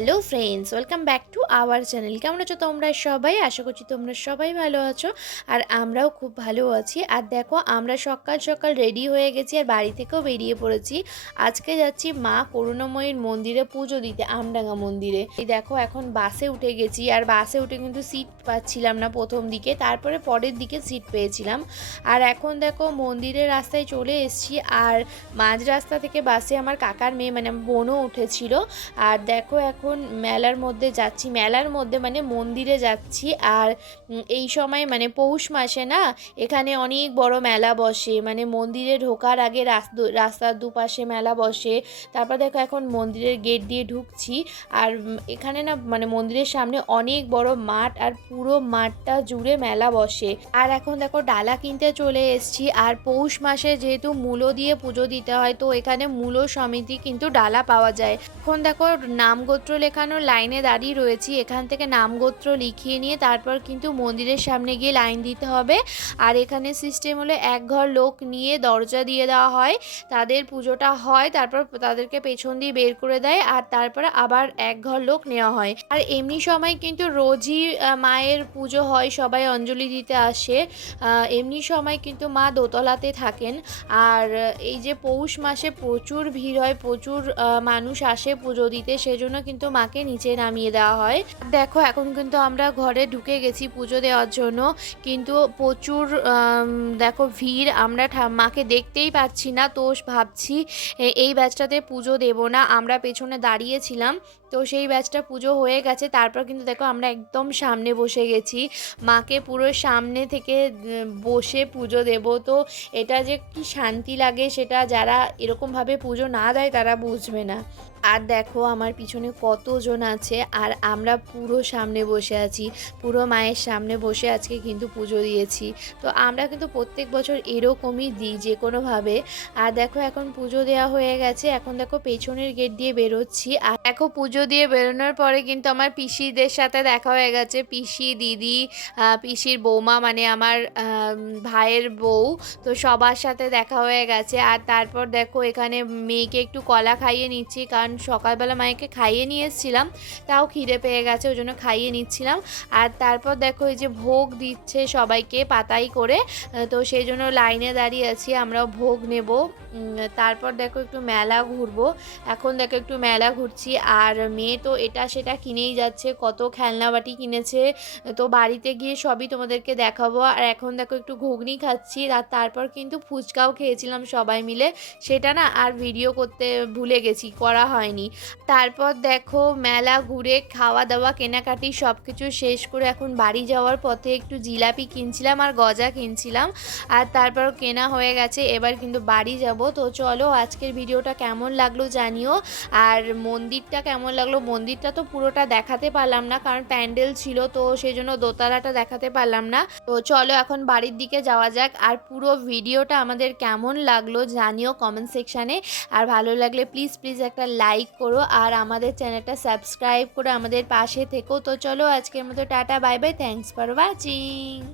Hello friends, welcome back to our channel. কেমন আছো তোমরা সবাই? আশা করছি তোমরা সবাই ভালো আছো আর আমরাও খুব ভালো আছি। আর দেখো, আমরা সকাল সকাল রেডি হয়ে গেছি আর বাড়ি থেকেও বেরিয়ে পড়েছি। আজকে যাচ্ছি মা করুণাময়ীর মন্দিরে পুজো দিতে, আমডাঙ্গা মন্দিরে। এই দেখো, এখন বাসে উঠে গেছি আর বাসে উঠে কিন্তু সিট পাচ্ছিলাম না প্রথম দিকে, তারপরে পরের দিকে সিট পেয়েছিলাম। আর এখন দেখো মন্দিরের রাস্তায় চলে এসেছি আর মাঝ রাস্তা থেকে বাসে আমার কাকার মেয়ে মানে আমার বোনও উঠেছিল। আর দেখো এখন মেলার মধ্যে যাচ্ছি, মেলার মধ্যে মানে মন্দিরে যাচ্ছি। আর এই সময় মানে পৌষ মাসে না, এখানে অনেক বড় মেলা বসে, মানে মন্দিরে ঢোকার আগে রাস্তার দুপাশে মেলা বসে। তারপর দেখো এখন মন্দিরের গেট দিয়ে ঢুকছি আর এখানে না মানে মন্দিরের সামনে অনেক বড় মাঠ আর পুরো মাঠটা জুড়ে মেলা বসে। আর এখন দেখো ডালা কিনতে চলে এসেছি। আর পৌষ মাসে যেহেতু মূলো দিয়ে পুজো দিতে হয়, তো এখানে মূলো সমিতি কিন্তু ডালা পাওয়া যায়। এখন দেখো নামগোত্র লেখানোর লাইনে দাঁড়িয়ে রয়েছি, এখান থেকে নামগোত্র লিখিয়ে নিয়ে তারপর কিন্তু মন্দিরের সামনে গিয়ে লাইন দিতে হবে। আর এখানে সিস্টেম হলো এক ঘর লোক নিয়ে দরজা দিয়ে দেওয়া হয়, তাদের পুজোটা হয়, তারপর তাদেরকে পেছন দিয়ে বের করে দেয় আর তারপরে আবার এক ঘর লোক নেওয়া হয়। আর এমনি সময় কিন্তু রোজই মায়ের পুজো হয়, সবাই অঞ্জলি দিতে আসে। এমনি সময় কিন্তু মা দোতলাতে থাকেন। আর এই যে পৌষ মাসে প্রচুর ভিড় হয়, প্রচুর মানুষ আসে পুজো দিতে, সেজন্য কিন্তু মাকে নিচে নামিয়ে দেওয়া হয়। দেখো এখন কিন্তু আমরা ঘরে ঢুকে গেছি পুজো দেওয়ার জন্য, কিন্তু প্রচুর দেখো ভিড়, আমরা মাকে দেখতেই পাচ্ছি না। তো ভাবছি এই ব্যাচটাতে পুজো দেব না, আমরা পেছনে দাঁড়িয়েছিলাম। তো সেই ব্যাচটা পুজো হয়ে গেছে, তারপর কিন্তু দেখো আমরা একদম সামনে বসে গেছি, মাকে পুরো সামনে থেকে বসে পুজো দেব। তো এটা যে কি শান্তি লাগে সেটা যারা এরকমভাবে পুজো না দেয় তারা বুঝবে না। আর দেখো আমার পিছনে কতজন আছে আর আমরা পুরো সামনে বসে আছি, পুরো মায়ের সামনে বসে আজকে কিন্তু পুজো দিয়েছি। তো আমরা কিন্তু প্রত্যেক বছর এরকমই দিই যে কোনোভাবে। আর দেখো এখন পুজো দেওয়া হয়ে গেছে, এখন দেখো পেছনের গেট দিয়ে বেরোচ্ছি। আর দেখো পুজো দিয়ে বেরোনোর পরে কিন্তু আমার পিসিদের সাথে দেখা হয়ে গেছে, পিসি, দিদি, পিসির বৌমা মানে আমার ভাইয়ের বউ। তো সবার সাথে দেখা হয়ে গেছে। আর তারপর দেখো এখানে মেয়েকে একটু কলা খাইয়ে নিচ্ছি, কারণ সকালবেলা মায়েকে খাইয়ে নিয়ে এসেছিলাম, তাও খিদে পেয়ে গেছে, ওই জন্য খাইয়ে নিচ্ছিলাম। আর তারপর দেখো এই যে ভোগ দিচ্ছে সবাইকে পাতাই করে, তো সেই জন্য লাইনে দাঁড়িয়ে আছি, আমরাও ভোগ নেব। তারপর দেখো একটু মেলা ঘুরবো, এখন দেখো একটু মেলা ঘুরছি। আর মেয়ে তো এটা সেটা কিনেই যাচ্ছে, কত খেলনাবাটি কিনেছে, তো বাড়িতে গিয়ে সবই তোমাদেরকে দেখাবো। আর এখন দেখো একটু ঘুগনি খাচ্ছি আর তারপর কিন্তু ফুচকাও খেয়েছিলাম সবাই মিলে, সেটা না আর ভিডিও করতে ভুলে গেছি, করা হয়নি। তারপর দেখো মেলা ঘুরে খাওয়া দাওয়া কেনাকাটি সব কিছু শেষ করে এখন বাড়ি যাওয়ার পথে একটু জিলাপি কিনছিলাম আর গজা কিনছিলাম। আর তারপর কেনা হয়ে গেছে, এবার কিন্তু বাড়ি যাব। তো চলো আজকের ভিডিওটা কেমন লাগলো জানিও। আর মন্দিরটা কেমন লাগলো, মন্দিরটা তো পুরোটা দেখাতে পারলাম না কারণ প্যান্ডেল ছিল, তো সেই জন্য দোতলাটা দেখাতে পারলাম না। তো চলো এখন বাড়ির দিকে যাওয়া যাক। আর পুরো ভিডিওটা আমাদের কেমন লাগলো জানিও কমেন্ট সেকশানে। আর ভালো লাগলে প্লিজ প্লিজ একটা লাইক করো আর আমাদের চ্যানেলটা সাবস্ক্রাইব করে আমাদের পাশে থেকো। তো চলো আজকের মতো tata, bye bye, thanks for watching.